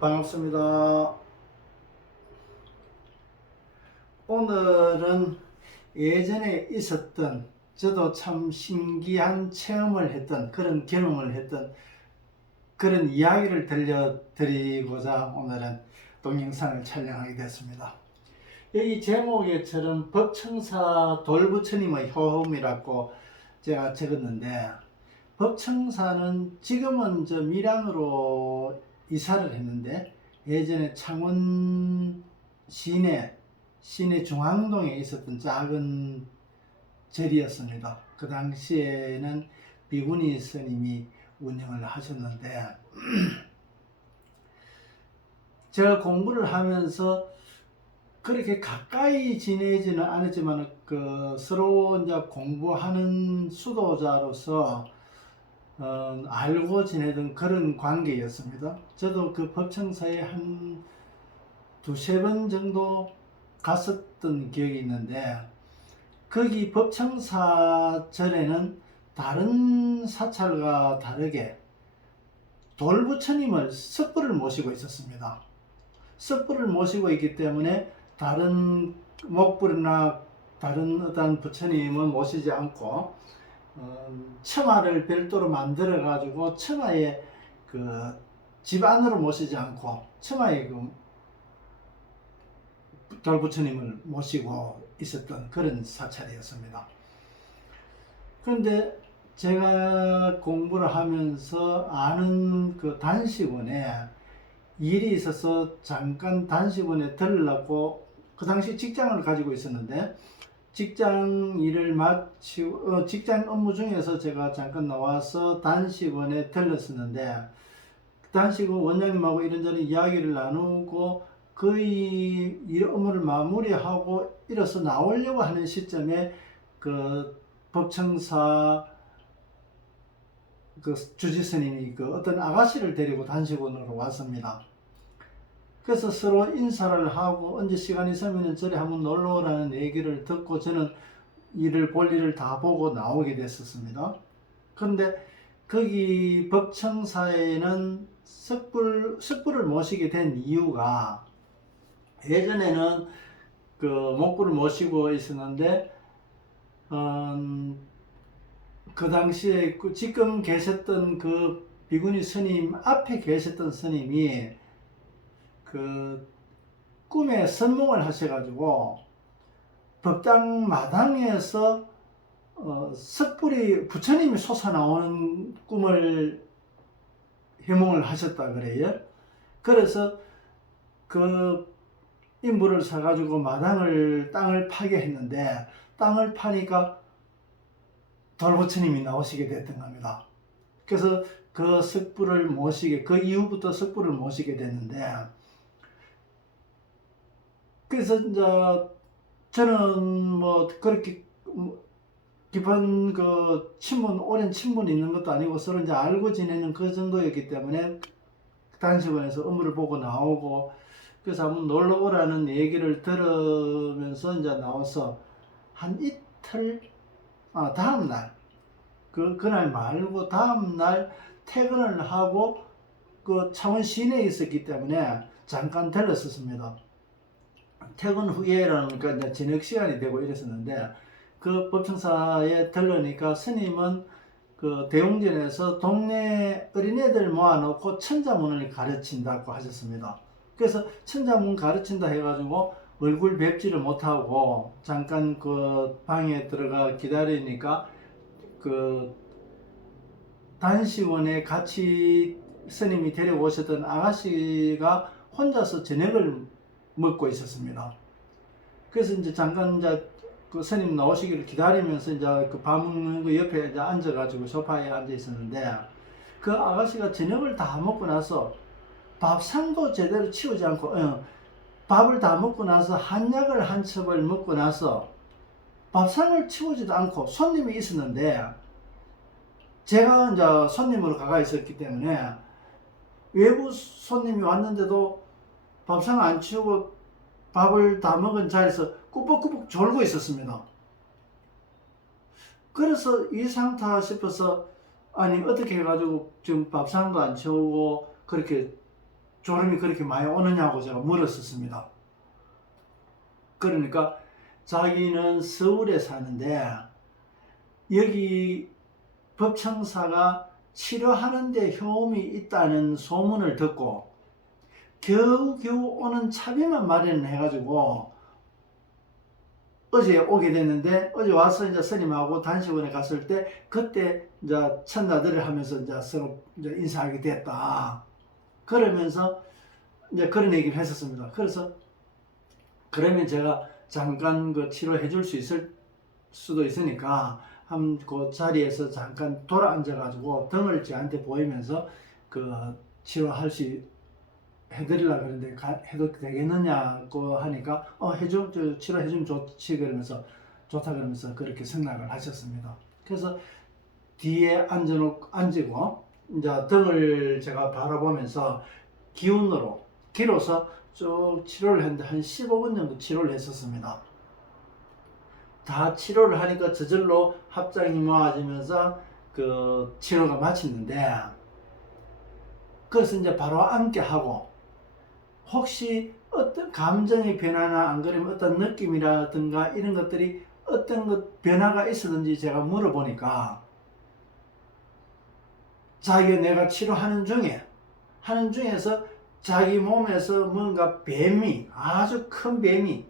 반갑습니다. 오늘은 예전에 있었던 저도 참 신기한 체험을 했던 그런 경험을 했던 그런 이야기를 들려드리고자 오늘은 동영상을 촬영하게 됐습니다. 여기 제목에처럼 법청사 돌부처님의 효험이라고 제가 적었는데, 법청사는 지금은 저 밀양으로 이사를 했는데 예전에 창원 시내 중앙동에 있었던 작은 절이었습니다. 그 당시에는 비구니 스님이 운영을 하셨는데, 제가 공부를 하면서 그렇게 가까이 지내지는 않았지만 서로 이제 공부하는 수도자로서 알고 지내던 그런 관계였습니다. 저도 그 법청사에 한 두세 번 정도 갔었던 기억이 있는데, 거기 법청사 절에는 다른 사찰과 다르게 돌부처님을 석불을 모시고 있었습니다. 석불을 모시고 있기 때문에 다른 목불이나 다른 어떤 부처님은 모시지 않고 처마를 별도로 만들어 가지고 처마에 집 안으로 모시지 않고 처마에 돌부처님을 모시고 있었던 그런 사찰이었습니다. 그런데 제가 공부를 하면서 아는 그 단식원에 일이 있어서 잠깐 단식원에 들르려고, 그 당시 직장을 가지고 있었는데 직장 일을 마치고 직장 업무 중에서 제가 잠깐 나와서 단식원에 들렀었는데, 단식원 원장님하고 이런저런 이야기를 나누고 거의 일 업무를 마무리하고 일어서 나오려고 하는 시점에 그 법청사 그 주지스님이 그 어떤 아가씨를 데리고 단식원으로 왔습니다. 그래서 서로 인사를 하고 언제 시간이 있으면 저리 한번 놀러 오라는 얘기를 듣고 저는 볼 일을 다 보고 나오게 됐었습니다. 그런데 거기 법청사에는 석불을 모시게 된 이유가, 예전에는 그 목불을 모시고 있었는데 그 당시에 지금 계셨던 그 비구니 스님 앞에 계셨던 스님이 그 꿈에 선몽을 하셔가지고 법당 마당에서 석불이 부처님이 솟아나오는 꿈을 해몽을 하셨다 그래요. 그래서 그 인부를 사가지고 땅을 파게 했는데, 땅을 파니까 돌부처님이 나오시게 됐던 겁니다. 그래서 그 이후부터 석불을 모시게 됐는데, 그래서 이제 저는 뭐 그렇게 깊은 오랜 친분이 있는 것도 아니고 서로 이제 알고 지내는 그 정도였기 때문에 단식원에서 업무를 보고 나오고, 그래서 한번 놀러 오라는 얘기를 들으면서 이제 나와서 한 이틀, 다음날, 그날 말고 다음날 퇴근을 하고 그 창원 시내에 있었기 때문에 잠깐 들렀었습니다. 퇴근 후에라니까 이제 저녁 시간이 되고 이랬었는데, 그 법청사에 들르니까 스님은 그 대웅전에서 동네 어린애들 모아놓고 천자문을 가르친다고 하셨습니다. 그래서 천자문 가르친다 해가지고 얼굴 뵙지를 못하고 잠깐 그 방에 들어가 기다리니까 그 단식원에 같이 스님이 데려오셨던 아가씨가 혼자서 저녁을 먹고 있었습니다. 그래서 이제 잠깐 이제 그 스님 나오시기를 기다리면서 이제 그 밥 먹는 그 옆에 이제 앉아가지고 소파에 앉아 있었는데, 그 아가씨가 저녁을 다 먹고 나서 밥상도 제대로 치우지 않고, 밥을 다 먹고 나서 한약을 한 첩을 먹고 나서 밥상을 치우지도 않고 손님이 있었는데, 제가 이제 손님으로 가까이 있었기 때문에 외부 손님이 왔는데도 밥상 안 치우고 밥을 다 먹은 자리에서 꾸벅꾸벅 졸고 있었습니다. 그래서 이상타 싶어서, 아니 어떻게 해가지고 지금 밥상도 안 치우고 그렇게 졸음이 그렇게 많이 오느냐고 제가 물었었습니다. 그러니까 자기는 서울에 사는데 여기 법청사가 치료하는데 효험이 있다는 소문을 듣고 겨우겨우 오는 차비만 마련해가지고 어제 오게 됐는데, 어제 와서 이제 스님하고 단식원에 갔을 때 그때 이제 천나들을 하면서 이제 서로 이제 인사하게 됐다. 그러면서 이제 그런 얘기를 했었습니다. 그래서 그러면 제가 잠깐 그 치료해 줄 수 있을 수도 있으니까 한 그 자리에서 잠깐 돌아 앉아가지고 등을 저한테 보이면서 그 치료할 수 해드리려고 그러는데 해도 되겠느냐고 하니까 치료해주면 좋지 그러면서 좋다 그러면서 그렇게 승낙을 하셨습니다. 그래서 뒤에 앉고 이제 등을 제가 바라보면서 기로서 쭉 치료를 했는데 한 15분 정도 치료를 했었습니다. 다 치료를 하니까 저절로 합장이 모아지면서 그 치료가 마쳤는데, 그래서 이제 바로 앉게 하고 혹시 어떤 감정의 변화나 안 그러면 어떤 느낌이라든가 이런 것들이 어떤 것 변화가 있었는지 제가 물어보니까 자기가 내가 치료하는 중에서 자기 몸에서 뭔가 아주 큰 뱀이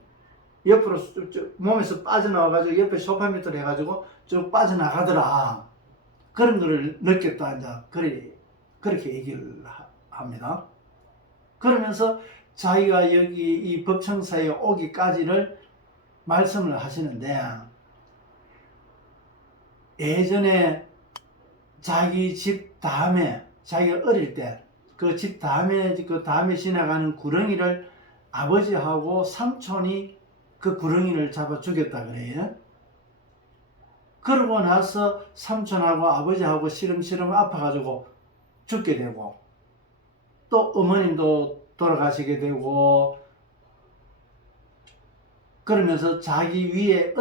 옆으로 쭉 몸에서 빠져나와가지고 옆에 소파 밑으로 해가지고 쭉 빠져나가더라. 그런 거를 느꼈다. 이제 그렇게 얘기를 합니다. 그러면서 자기가 여기 이 법청사에 오기까지를 말씀을 하시는데, 예전에 자기 집 다음에, 자기가 어릴 때 그 집 다음에 지나가는 구렁이를 아버지하고 삼촌이 그 구렁이를 잡아 죽였다 그래요. 그러고 나서 삼촌하고 아버지하고 시름시름 아파가지고 죽게 되고, 또 어머님도 돌아가시게 되고, 그러면서 자기 위에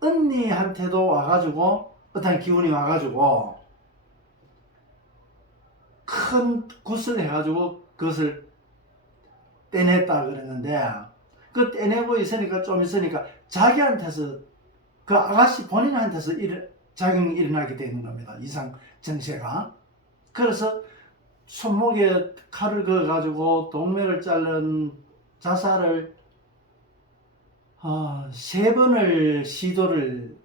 언니한테도 와가지고 어떤 기운이 와가지고 큰 굿을 해가지고 그것을 떼냈다 그랬는데, 그 떼내고 좀 있으니까 자기한테서, 그 아가씨 본인한테서 작용이 일어나게 되는 겁니다. 이상 증세가. 그래서 손목에 칼을 그어가지고 동맥을 자른 자살을 3번을 시도를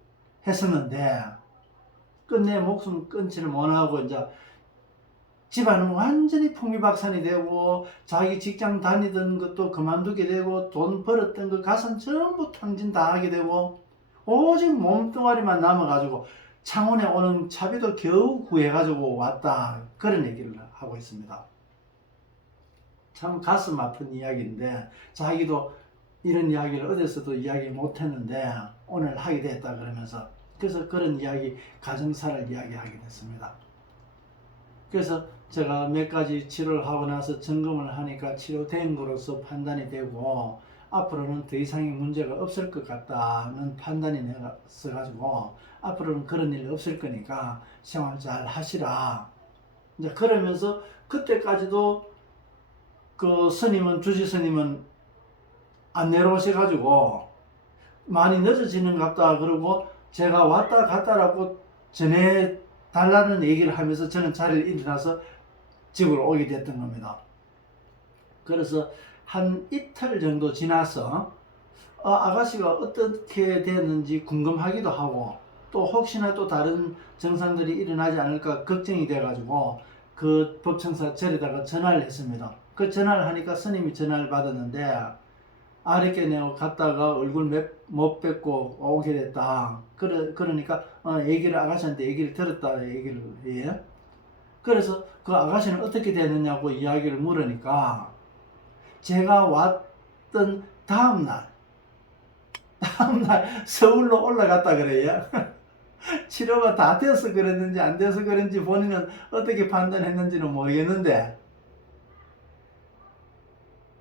했었는데 끝내 목숨 끊지를 못하고 이제 집안은 완전히 풍비박산이 되고 자기 직장 다니던 것도 그만두게 되고 돈 벌었던 그 가산 전부 탕진 다 하게 되고 오직 몸뚱아리만 남아가지고 창원에 오는 차비도 겨우 구해가지고 왔다, 그런 얘기를 하고 있습니다. 참 가슴 아픈 이야기인데 자기도 이런 이야기를 어디서도 이야기 못했는데 오늘 하게 됐다 그러면서, 그래서 그런 이야기, 가정사를 이야기하게 됐습니다. 그래서 제가 몇 가지 치료를 하고 나서 점검을 하니까 치료된 거로서 판단이 되고 앞으로는 더 이상의 문제가 없을 것 같다는 판단이 내서가지고 앞으로는 그런 일이 없을 거니까 생활 잘 하시라. 이제 그러면서 그때까지도 그 주지 스님은 안 내려오셔가지고 많이 늦어지는 것 같다 그러고 제가 왔다 갔다라고 전해 달라는 얘기를 하면서 저는 자리를 일어나서 집으로 오게 됐던 겁니다. 그래서 한 이틀 정도 지나서 아가씨가 어떻게 됐는지 궁금하기도 하고 또 혹시나 또 다른 증상들이 일어나지 않을까 걱정이 돼가지고 그 법청사 절에다가 전화를 했습니다. 그 전화를 하니까 스님이 전화를 받았는데 아랫게 내가 갔다가 얼굴 못 뵙고 오게 됐다. 그러니까 아가씨한테 얘기를 들었다 얘기를 해요. 그래서 그 아가씨는 어떻게 됐느냐고 이야기를 물으니까 제가 왔던 다음날 서울로 올라갔다 그래요. 치료가 다 돼서 그랬는지 안 돼서 그런지 본인은 어떻게 판단했는지는 모르겠는데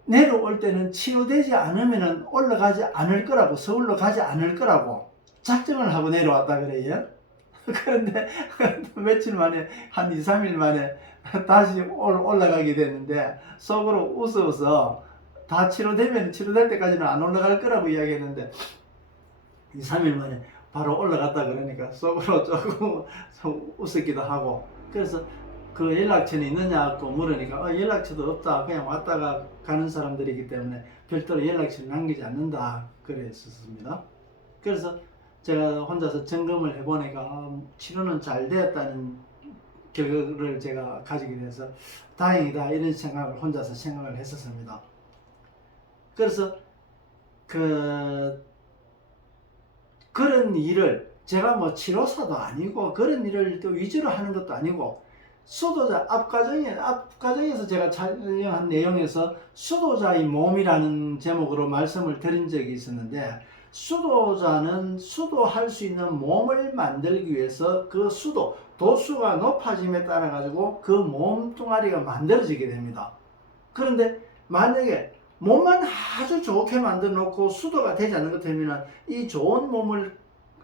내려올 때는 치료되지 않으면 올라가지 않을 거라고, 서울로 가지 않을 거라고 작정을 하고 내려왔다 그래요. 그런데 며칠 만에, 한 2, 3일 만에 다시 올라가게 됐는데 속으로 웃어서 다 치료되면 치료될 때까지는 안 올라갈 거라고 이야기했는데 2, 3일 만에 바로 올라갔다 그러니까 속으로 조금 웃었기도 하고, 그래서 그 연락처는 있느냐고 물으니까 연락처도 없다, 그냥 왔다가 가는 사람들이기 때문에 별도로 연락처를 남기지 않는다 그랬었습니다. 그래서 제가 혼자서 점검을 해보니까 치료는 잘 되었다는 결과를 제가 가지게 돼서 다행이다 이런 생각을 혼자서 생각을 했었습니다. 그래서 그런 일을 제가 뭐 치료사도 아니고 그런 일을 또 위주로 하는 것도 아니고, 수도자 앞과정에서 제가 촬영한 내용에서 수도자의 몸이라는 제목으로 말씀을 드린 적이 있었는데, 수도자는 수도할 수 있는 몸을 만들기 위해서 그 도수가 높아짐에 따라 가지고 그 몸뚱아리가 만들어지게 됩니다. 그런데 만약에 몸만 아주 좋게 만들어 놓고 수도가 되지 않는 것 때문에 이 좋은 몸을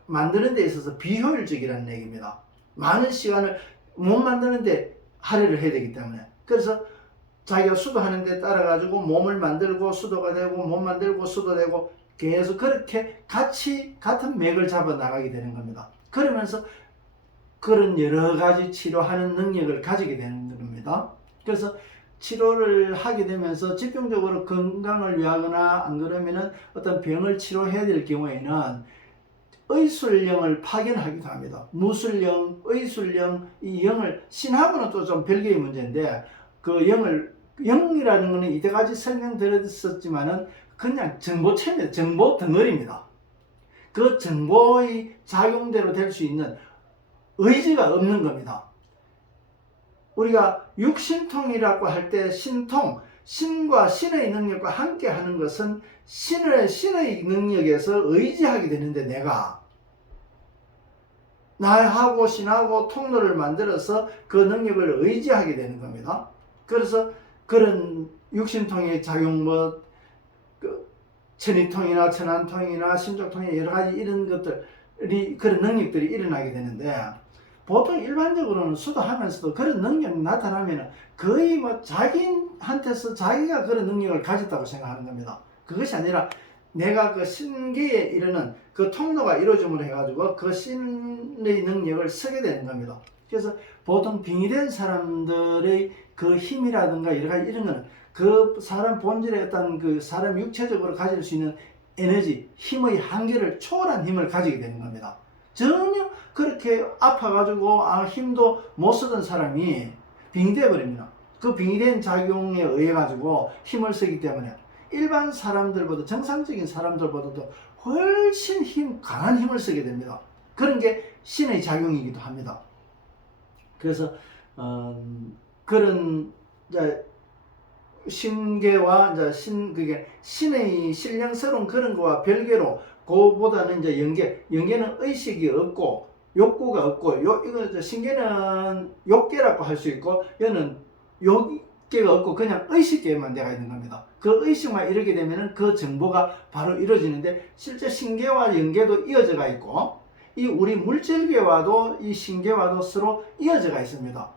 만드는 데 있어서 비효율적이라는 얘기입니다. 많은 시간을 몸 만드는 데 할애를 해야 되기 때문에. 그래서 자기가 수도하는 데 따라 가지고 몸을 만들고 수도가 되고 몸 만들고 수도 되고 계속 그렇게 같은 맥을 잡아 나가게 되는 겁니다. 그러면서 그런 여러 가지 치료하는 능력을 가지게 되는 겁니다. 그래서 치료를 하게 되면서 집중적으로 건강을 위하거나 안 그러면은 어떤 병을 치료해야 될 경우에는 의술령을 파견하기도 합니다. 무술령, 의술령, 이 영을, 신하고는 또 좀 별개의 문제인데, 그 영이라는 것은 이때까지 설명드렸었지만은 그냥 정보체입니다. 정보 덩어리입니다. 그 정보의 작용대로 될 수 있는 의지가 없는 겁니다. 우리가 육신통이라고 할 때 신과 신의 능력과 함께 하는 것은 신의 능력에서 의지하게 되는데, 내가 나하고 신하고 통로를 만들어서 그 능력을 의지하게 되는 겁니다. 그래서 그런 육신통의 작용, 천이통이나 천안통이나 신족통이 여러 가지 이런 것들이, 그런 능력들이 일어나게 되는데, 보통 일반적으로는 수도하면서도 그런 능력이 나타나면 거의 자기한테서 자기가 그런 능력을 가졌다고 생각하는 겁니다. 그것이 아니라 내가 그 신기에 이르는 그 통로가 이루어짐으로 해가지고 그 신의 능력을 쓰게 되는 겁니다. 그래서 보통 빙의된 사람들의 그 힘이라든가 여러 가지 이런 거는 그 사람 본질의 어떤 그 사람 육체적으로 가질 수 있는 에너지, 힘의 한계를 초월한 힘을 가지게 되는 겁니다. 전혀 그렇게 아파가지고 힘도 못 쓰던 사람이 빙의돼 버립니다. 그 빙의된 작용에 의해 가지고 힘을 쓰기 때문에 일반 사람들보다, 정상적인 사람들보다도 훨씬 강한 힘을 쓰게 됩니다. 그런 게 신의 작용이기도 합니다. 그래서 그런 신계와 그게 신의 신령스러운 그런 거와 별개로, 그보다는 영계는 의식이 없고 욕구가 없고, 이거 신계는 욕계라고 할 수 있고, 얘는 욕계가 없고 그냥 의식계만 되어 있는 겁니다. 그 의식만 이루게 되면은 그 정보가 바로 이루어지는데, 실제 신계와 영계도 이어져가 있고, 이 우리 물질계와도 이 신계와도 서로 이어져가 있습니다.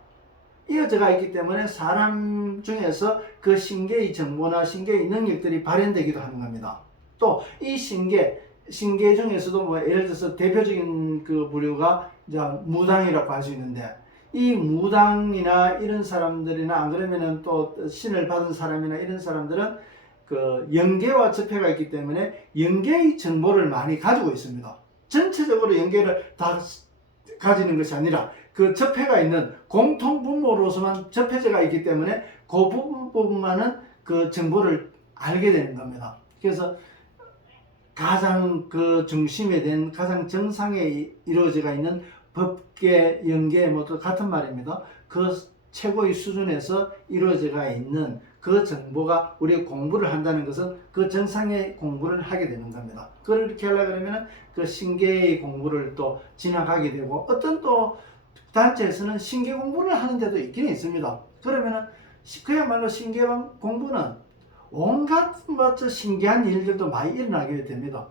이어져가 있기 때문에 사람 중에서 그 신계의 정보나 신계의 능력들이 발현되기도 하는 겁니다. 또 이 신계 중에서도 예를 들어서 대표적인 그 부류가 이제 무당이라고 할 수 있는데, 이 무당이나 이런 사람들이나 안 그러면은 또 신을 받은 사람이나 이런 사람들은 그 영계와 접해가 있기 때문에 영계의 정보를 많이 가지고 있습니다. 전체적으로 영계를 다 가지는 것이 아니라 그 접해가 있는 공통 분모로서만 접해져가 있기 때문에 그 부분만은 그 정보를 알게 되는 겁니다. 그래서 가장 그 중심에 된 가장 정상에 이루어져가 있는 법계, 영계 모두 같은 말입니다. 그 최고의 수준에서 이루어져가 있는 그 정보가, 우리 공부를 한다는 것은 그 정상의 공부를 하게 되는 겁니다. 그렇게 하려고 하면 그 신계의 공부를 또 지나가게 되고, 어떤 또 단체에서는 신계 공부를 하는 데도 있긴 있습니다. 그러면은 그야말로 신계 공부는 온갖 신기한 일들도 많이 일어나게 됩니다.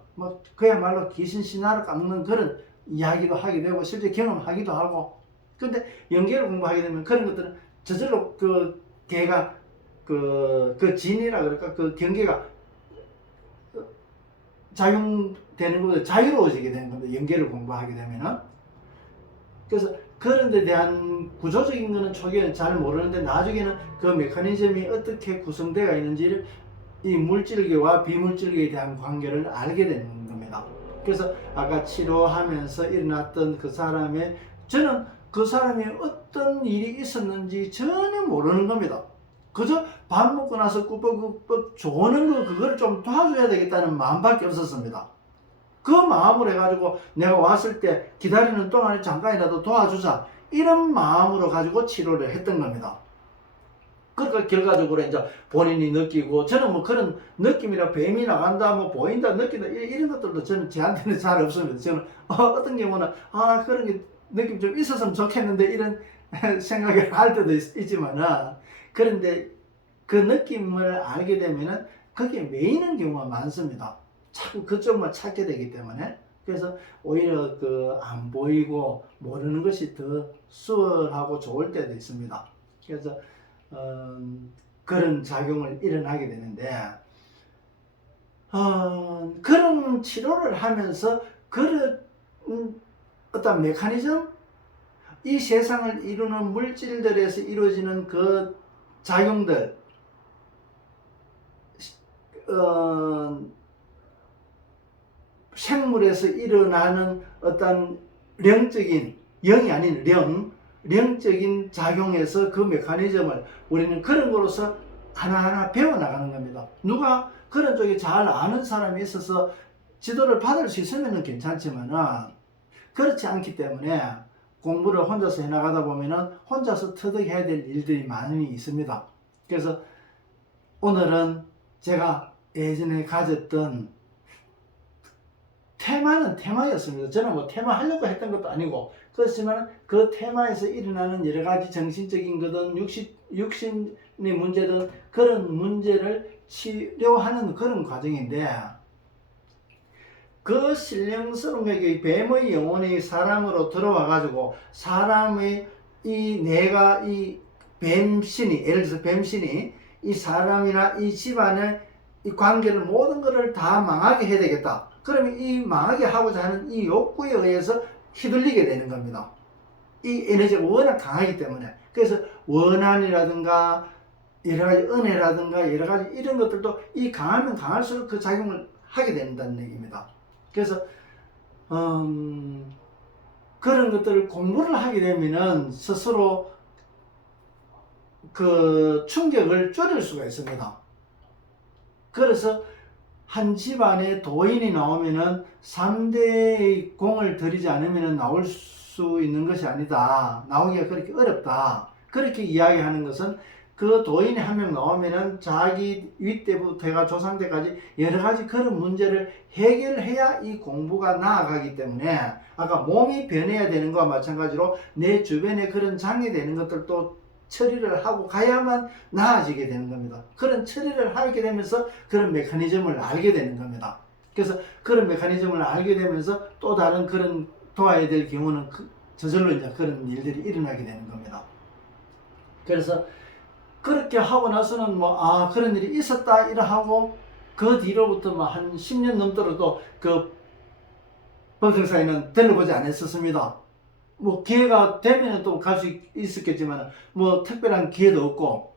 그야말로 귀신 신화를 깎는 그런 이야기도 하게 되고 실제 경험하기도 하고. 근데 영계를 공부하게 되면 그런 것들은 저절로 그 걔가 그 진이라 그럴까 그 경계가 작용되는 것보다 자유로워지게 되는 겁니다. 연계를 공부하게 되면은. 그래서 그런 데 대한 구조적인 거는 초기에는 잘 모르는데 나중에는 그 메커니즘이 어떻게 구성되어 있는지를 이 물질계와 비물질계에 대한 관계를 알게 되는 겁니다. 그래서 아까 치료하면서 일어났던 그 사람의 저는 그 사람이 어떤 일이 있었는지 전혀 모르는 겁니다. 그저 밥 먹고 나서 꾸벅꾸벅 조는 거 그걸 좀 도와줘야 되겠다는 마음밖에 없었습니다. 그 마음으로 해가지고 내가 왔을 때 기다리는 동안에 잠깐이라도 도와주자 이런 마음으로 가지고 치료를 했던 겁니다. 그러니까 결과적으로 이제 본인이 느끼고 저는 뭐 그런 느낌이나 뱀이 나간다 뭐 보인다 느낀다 이런 것들도 저는 저한테는 잘 없습니다. 저는 어떤 경우는 그런 게 느낌 좀 있었으면 좋겠는데 이런 생각을 할 때도 있지만은 그런데 그 느낌을 알게 되면은 거기에 매이는 경우가 많습니다. 자꾸 그쪽만 찾게 되기 때문에 그래서 오히려 그 안 보이고 모르는 것이 더 수월하고 좋을 때도 있습니다. 그래서 그런 작용을 일어나게 되는데 그런 치료를 하면서 그런 어떤 메커니즘 이 세상을 이루는 물질들에서 이루어지는 그 작용들 생물에서 일어나는 어떤 영적인 영이 아닌 영적인 작용에서 그 메커니즘을 우리는 그런 거로서 하나하나 배워나가는 겁니다. 누가 그런 쪽에 잘 아는 사람이 있어서 지도를 받을 수 있으면 괜찮지만 그렇지 않기 때문에 공부를 혼자서 해나가다 보면 혼자서 터득해야 될 일들이 많이 있습니다. 그래서 오늘은 제가 예전에 가졌던 테마는 테마였습니다. 저는 뭐 테마 하려고 했던 것도 아니고 그렇지만 그 테마에서 일어나는 여러 가지 정신적인 거든 육신의 문제든 그런 문제를 치료하는 그런 과정인데 그 신령스러운 게 뱀의 영혼이 사람으로 들어와 가지고 사람의 이 내가 이 뱀신이 예를 들어서 뱀신이 이 사람이나 이 집안의 이 관계를 모든 것을 다 망하게 해야 되겠다. 그러면 이 망하게 하고자 하는 이 욕구에 의해서 휘둘리게 되는 겁니다. 이 에너지가 워낙 강하기 때문에. 그래서 원한이라든가 여러 가지 은혜라든가 여러 가지 이런 것들도 이 강하면 강할수록 그 작용을 하게 된다는 얘기입니다. 그래서 그런 것들을 공부를 하게 되면은 스스로 그 충격을 줄일 수가 있습니다. 그래서 한 집안에 도인이 나오면은 3대의 공을 들이지 않으면 나올 수 있는 것이 아니다. 나오기가 그렇게 어렵다. 그렇게 이야기하는 것은 그 도인이 한 명 나오면은 자기 윗대부터 해가 조상대까지 여러 가지 그런 문제를 해결해야 이 공부가 나아가기 때문에 아까 몸이 변해야 되는 것과 마찬가지로 내 주변에 그런 장애되는 것들도 처리를 하고 가야만 나아지게 되는 겁니다. 그런 처리를 하게 되면서 그런 메커니즘을 알게 되는 겁니다. 그래서 그런 메커니즘을 알게 되면서 또 다른 그런 도와야 될 경우는 저절로 이제 그런 일들이 일어나게 되는 겁니다. 그래서 그렇게 하고 나서는 그런 일이 있었다 이러 하고 그 뒤로부터 한 10년 넘도록도 그 법정사에는 들러보지 않았었습니다. 기회가 되면 또 갈 수 있었겠지만 특별한 기회도 없고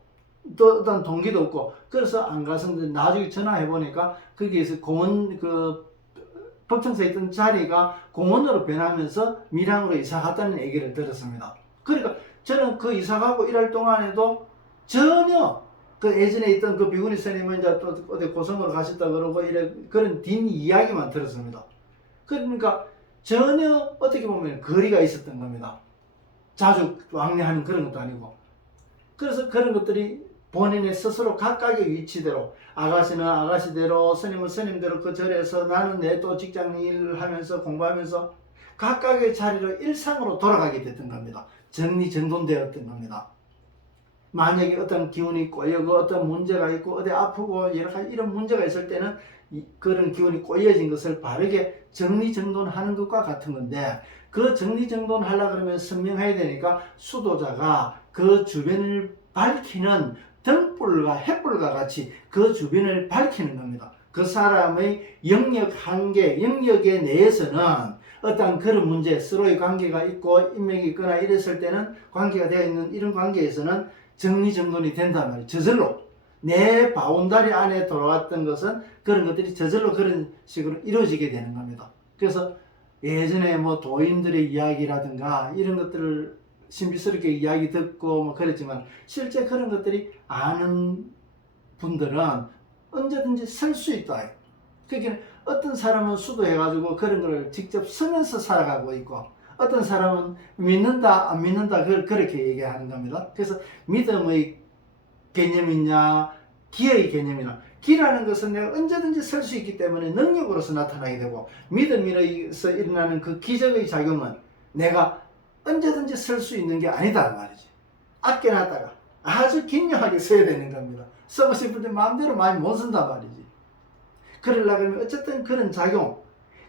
또 어떤 동기도 없고 그래서 안 갔었는데 나중에 전화해 보니까 거기에서 공원 법정사에 있던 자리가 공원으로 변하면서 밀양으로 이사 갔다는 얘기를 들었습니다. 그러니까 저는 그 이사 가고 일할 동안에도 전혀 그 예전에 있던 그 비구니 스님은 이제 또 어디 고성으로 가셨다 그러고 그런 뒷 이야기만 들었습니다. 그러니까 전혀 어떻게 보면 거리가 있었던 겁니다. 자주 왕래하는 그런 것도 아니고. 그래서 그런 것들이 본인의 스스로 각각의 위치대로 아가씨는 아가씨대로 스님은 스님대로 그 절에서 나는 내 또 직장 일을 하면서 공부하면서 각각의 자리로 일상으로 돌아가게 됐던 겁니다. 정리정돈되었던 겁니다. 만약에 어떤 기운이 꼬여 어떤 문제가 있고 어디 아프고 여러 가지 이런 문제가 있을 때는 그런 기운이 꼬여진 것을 바르게 정리정돈하는 것과 같은 건데 그 정리정돈하려고 그러면 선명해야 되니까 수도자가 그 주변을 밝히는 등불과 햇불과 같이 그 주변을 밝히는 겁니다. 그 사람의 영역 한계, 영역에 내에서는 어떤 그런 문제, 서로의 관계가 있고 인맥이 있거나 이랬을 때는 관계가 되어 있는 이런 관계에서는 정리정돈이 된단 말이에요. 저절로. 내 바운다리 안에 돌아왔던 것은 그런 것들이 저절로 그런 식으로 이루어지게 되는 겁니다. 그래서 예전에 뭐 도인들의 이야기라든가 이런 것들을 신비스럽게 이야기 듣고 뭐 그랬지만 실제 그런 것들이 아는 분들은 언제든지 설 수 있다. 그러니까 어떤 사람은 수도해가지고 그런 걸 직접 쓰면서 살아가고 있고 어떤 사람은 믿는다 안 믿는다 그렇게 얘기하는 겁니다. 그래서 믿음의 개념이냐 기의 개념이나 기라는 것은 내가 언제든지 설 수 있기 때문에 능력으로서 나타나게 되고 믿음으로서 일어나는 그 기적의 작용은 내가 언제든지 설 수 있는 게 아니다 말이지. 아껴놨다가 아주 긴요하게 써야 되는 겁니다. 쓰고 싶을 때 마음대로 많이 못 쓴단 말이지. 그러려고 하면 어쨌든 그런 작용,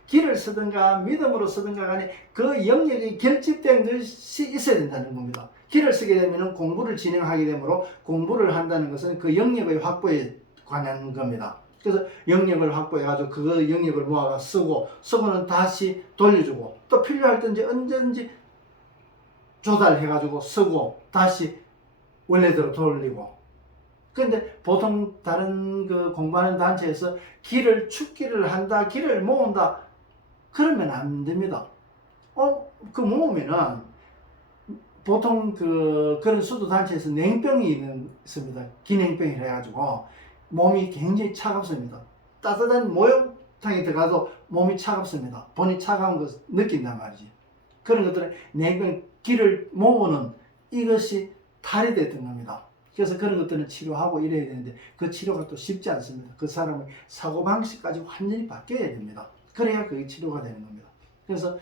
기를 쓰든가 믿음으로 쓰든가 간에 그 영역이 결집된 것이 있어야 된다는 겁니다. 기를 쓰게 되면 공부를 진행하게 되므로 공부를 한다는 것은 그 영역의 확보에 관한 겁니다. 그래서 영역을 확보해가지고 그 영역을 모아가 쓰고는 다시 돌려주고 또 필요할 때 언제든지 조달해가지고 쓰고 다시 원래대로 돌리고. 근데 보통 다른 그 공부하는 단체에서 기를 축기를 한다, 기를 모은다 그러면 안 됩니다. 그 모으면은 보통 그런 수도 단체에서 냉병이 있습니다. 기냉병이라 해가지고 몸이 굉장히 차갑습니다. 따뜻한 목욕탕에 들어가도 몸이 차갑습니다. 본인이 차가운 거 느낀단 말이지. 그런 것들은 냉병 기를 모으는 이것이 탈이 됐던 겁니다. 그래서 그런 것들은 치료하고 이래야 되는데 그 치료가 또 쉽지 않습니다. 그 사람의 사고방식까지 완전히 바뀌어야 됩니다. 그래야 그게 치료가 되는 겁니다. 그래서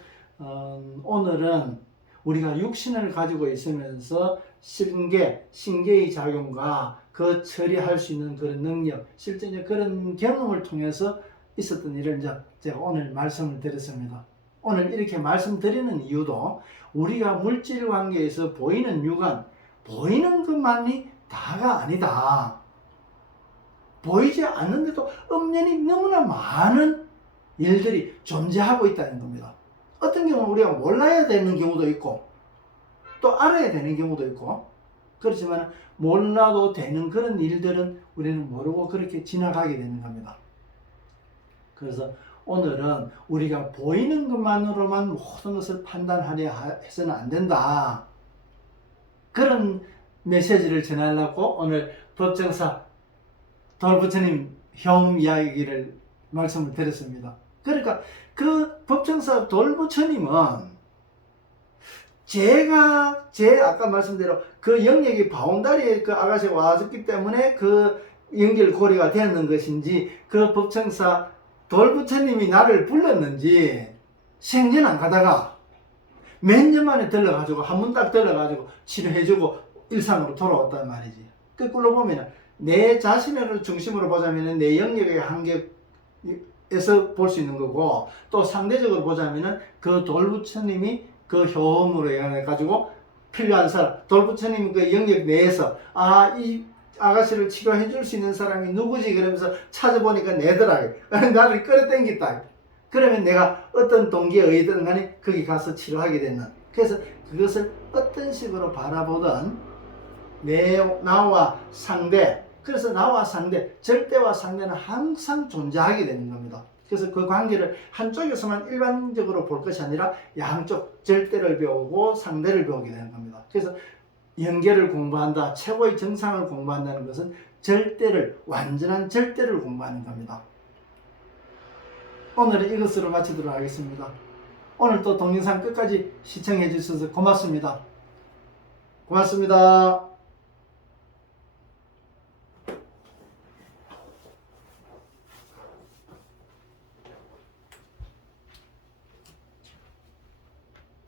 오늘은 우리가 육신을 가지고 있으면서 신계의 작용과 그 처리할 수 있는 그런 능력, 실제 이제 그런 경험을 통해서 있었던 일을 이제 제가 오늘 말씀을 드렸습니다. 오늘 이렇게 말씀드리는 이유도 우리가 물질 관계에서 보이는 육안, 보이는 것만이 다가 아니다. 보이지 않는데도 엄연히 너무나 많은 일들이 존재하고 있다는 겁니다. 어떤 경우는 우리가 몰라야 되는 경우도 있고 또 알아야 되는 경우도 있고 그렇지만 몰라도 되는 그런 일들은 우리는 모르고 그렇게 지나가게 되는 겁니다. 그래서 오늘은 우리가 보이는 것만으로만 모든 것을 판단하려 해서는 안 된다. 그런 메시지를 전하려고 오늘 법정사 돌부처님 형 이야기를 말씀을 드렸습니다. 그러니까 그 법정사 돌부처님은 아까 말씀대로 그 영역이 바운다리에 그 아가씨가 왔기 때문에 그 연결고리가 되었는 것인지 그 법정사 돌부처님이 나를 불렀는지 생전 안 가다가 몇 년 만에 들러가지고 한 번 딱 들러가지고 치료해주고 일상으로 돌아왔단 말이지. 거꾸로 보면 내 자신을 중심으로 보자면 내 영역의 한계에서 볼 수 있는 거고 또 상대적으로 보자면 그 돌부처님이 그 효험으로 해가지고 필요한 사람, 돌부처님 그 영역 내에서 이 아가씨를 치료해 줄 수 있는 사람이 누구지? 그러면서 찾아보니까 내더라. 나를 끌어당겼다. 그러면 내가 어떤 동기에 의하든 간에 거기 가서 치료하게 되는. 그래서 그것을 어떤 식으로 바라보든 나와 상대, 그래서 나와 상대, 절대와 상대는 항상 존재하게 되는 겁니다. 그래서 그 관계를 한쪽에서만 일반적으로 볼 것이 아니라 양쪽, 절대를 배우고 상대를 배우게 되는 겁니다. 그래서 연계를 공부한다, 최고의 정상을 공부한다는 것은 완전한 절대를 공부하는 겁니다. 오늘은 이것으로 마치도록 하겠습니다. 오늘 또 동영상 끝까지 시청해 주셔서 고맙습니다. 고맙습니다.